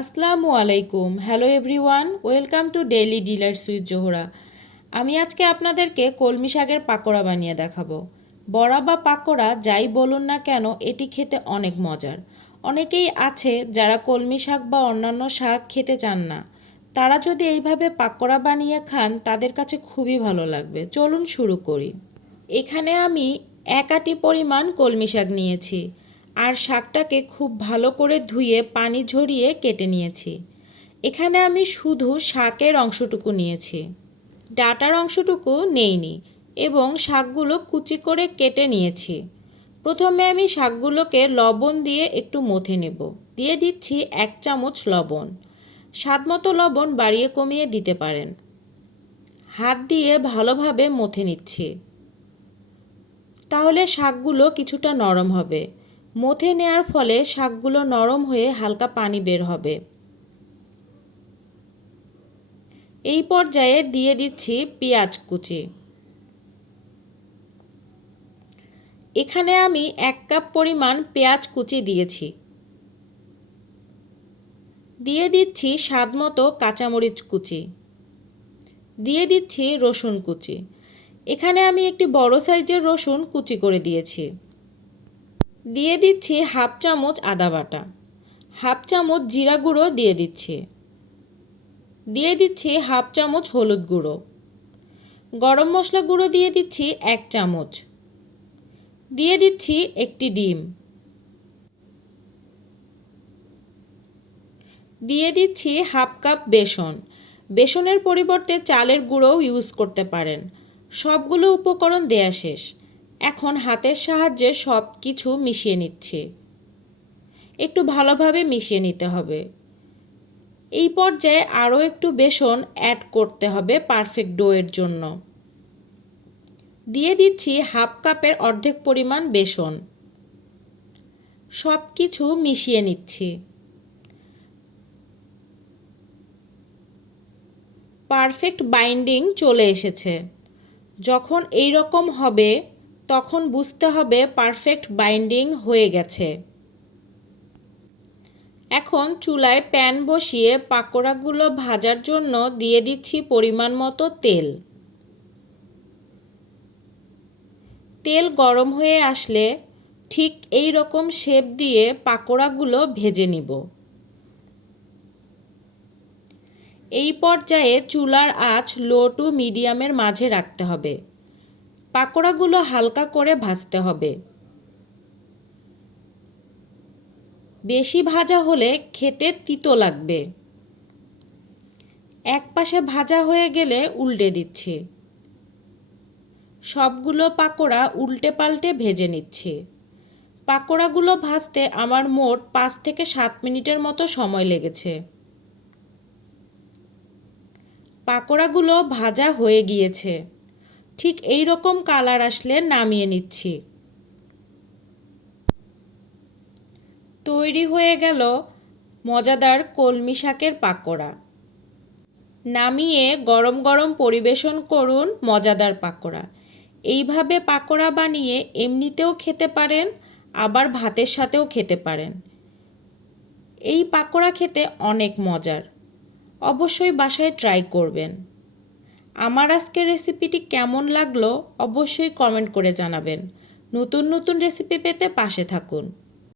আসসালামু আলাইকুম। Hello everyone, welcome to daily delights with Zohra. আমি আজকে আপনাদেরকে কলমি শাকের পাকোড়া বানিয়ে দেখাবো। বড়া বা পাকোড়া যাই বলুন না কেন, এটি খেতে অনেক মজার। অনেকেই আছে যারা কলমি শাক বা অন্যান্য শাক খেতে চান না, তারা যদি এইভাবে পাকোড়া বানিয়ে খান তাদের কাছে খুবই ভালো লাগবে। চলুন শুরু করি। এখানে আমি 1 আটি পরিমাণ কলমি শাক নিয়েছি আর শাকটাকে খুব ভালো করে ধুয়ে পানি ঝরিয়ে কেটে নিয়েছি। এখানে আমি শুধু শাকের অংশটুকু নিয়েছি, ডাঁটার অংশটুকু নেইনি এবং শাকগুলো কুচি করে কেটে নিয়েছি। প্রথমে আমি শাকগুলোকে লবণ দিয়ে একটু মথে নেব। দিয়ে দিচ্ছি 1 চামচ লবণ। স্বাদমতো লবণ বাড়িয়ে কমিয়ে দিতে পারেন। হাত দিয়ে ভালোভাবে মথে নিচ্ছি, তাহলে শাকগুলো কিছুটা নরম হবে। মথে নেওয়ার ফলে শাকগুলো নরম হয়ে হালকা পানি বের হবে। এই পর্যায়ে দিয়ে দিচ্ছি পেঁয়াজ কুচি। এখানে আমি 1 কাপ পরিমাণ পেঁয়াজ কুচি দিয়েছি। দিয়ে দিচ্ছি স্বাদমতো কাঁচামরিচ কুচি। দিয়ে দিচ্ছি রসুন কুচি। এখানে আমি একটি বড় সাইজের রসুন কুচি করে দিয়েছি। দিয়ে দিচ্ছি 1/2 চামচ আদা বাটা। 1/2 চামচ জিরা গুঁড়ো দিয়ে দিচ্ছি। দিয়ে দিচ্ছি 1/2 চামচ হলুদ গুঁড়ো। গরম মশলা গুঁড়ো দিয়ে দিচ্ছি 1 চামচ। দিয়ে দিচ্ছি একটি ডিম। দিয়ে দিচ্ছি 1/2 কাপ বেসন। বেসনের পরিবর্তে চালের গুঁড়োও ইউজ করতে পারেন। সবগুলো উপকরণ দেয়া শেষ। এখন হাতের সাহায্যে সব কিছু মিশিয়ে নিচ্ছি। একটু ভালোভাবে মিশিয়ে নিতে হবে। এই পর্যায়ে আরও একটু বেসন অ্যাড করতে হবে পারফেক্ট ডোয়ের জন্য। দিয়ে দিচ্ছি 1/2 কাপের অর্ধেক পরিমাণ বেসন। সব কিছু মিশিয়ে নিচ্ছি। পারফেক্ট বাইন্ডিং চলে এসেছে। যখন এই রকম হবে তখন বুঝতে হবে পারফেক্ট বাইন্ডিং হয়ে গেছে। এখন চুলায় প্যান বসিয়ে পাকোড়াগুলো ভাজার জন্য দিয়ে দিচ্ছি পরিমাণ মতো তেল। তেল গরম হয়ে আসলে ঠিক এই রকম শেপ দিয়ে পাকোড়াগুলো ভেজে নিব। এই পর্যায়ে চুলার আঁচ লো টু মিডিয়ামের মাঝে রাখতে হবে। পাকোড়াগুলো হালকা করে ভাজতে হবে। বেশি ভাজা হলে খেতে তিতো লাগবে। এক পাশে ভাজা হয়ে গেলে উল্টে দিচ্ছি। সবগুলো পাকোড়া উল্টে পাল্টে ভেজে নিচ্ছি। পাকোড়াগুলো ভাজতে আমার মোট 5 থেকে 7 মিনিটের মতো সময় লেগেছে। পাকোড়াগুলো ভাজা হয়ে গিয়েছে। ঠিক এই রকম কালার আসলে নামিয়ে নিচ্ছি। তৈরি হয়ে গেল মজাদার কলমি শাকের পাকোড়া। নামিয়ে গরম গরম পরিবেশন করুন মজাদার পাকোড়া। এইভাবে পাকোড়া বানিয়ে এমনিতেও খেতে পারেন, আবার ভাতের সাথেও খেতে পারেন। এই পাকোড়া খেতে অনেক মজার। অবশ্যই বাসায় ট্রাই করবেন। আমার আজকের রেসিপিটি কেমন লাগলো অবশ্যই কমেন্ট করে জানাবেন। নতুন নতুন রেসিপি পেতে পাশে থাকুন।